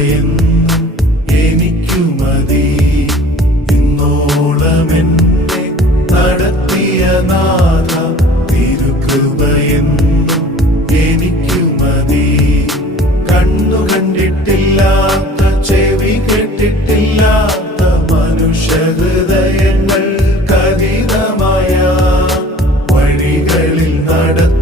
തിരുകൃപയെന്നും എനിക്കു മതി. ഇന്നോളമെന്നെ നടത്തിയ നാഥ തിരുകൃപയെന്നും എനിക്കു മതി. കണ്ണു കണ്ടിട്ടില്ലാത്ത ചെവി കേട്ടിട്ടില്ലാത്ത മനുഷ്യഹൃദയങ്ങൾ കഥിതമായ വഴികളിൽ നടത്തി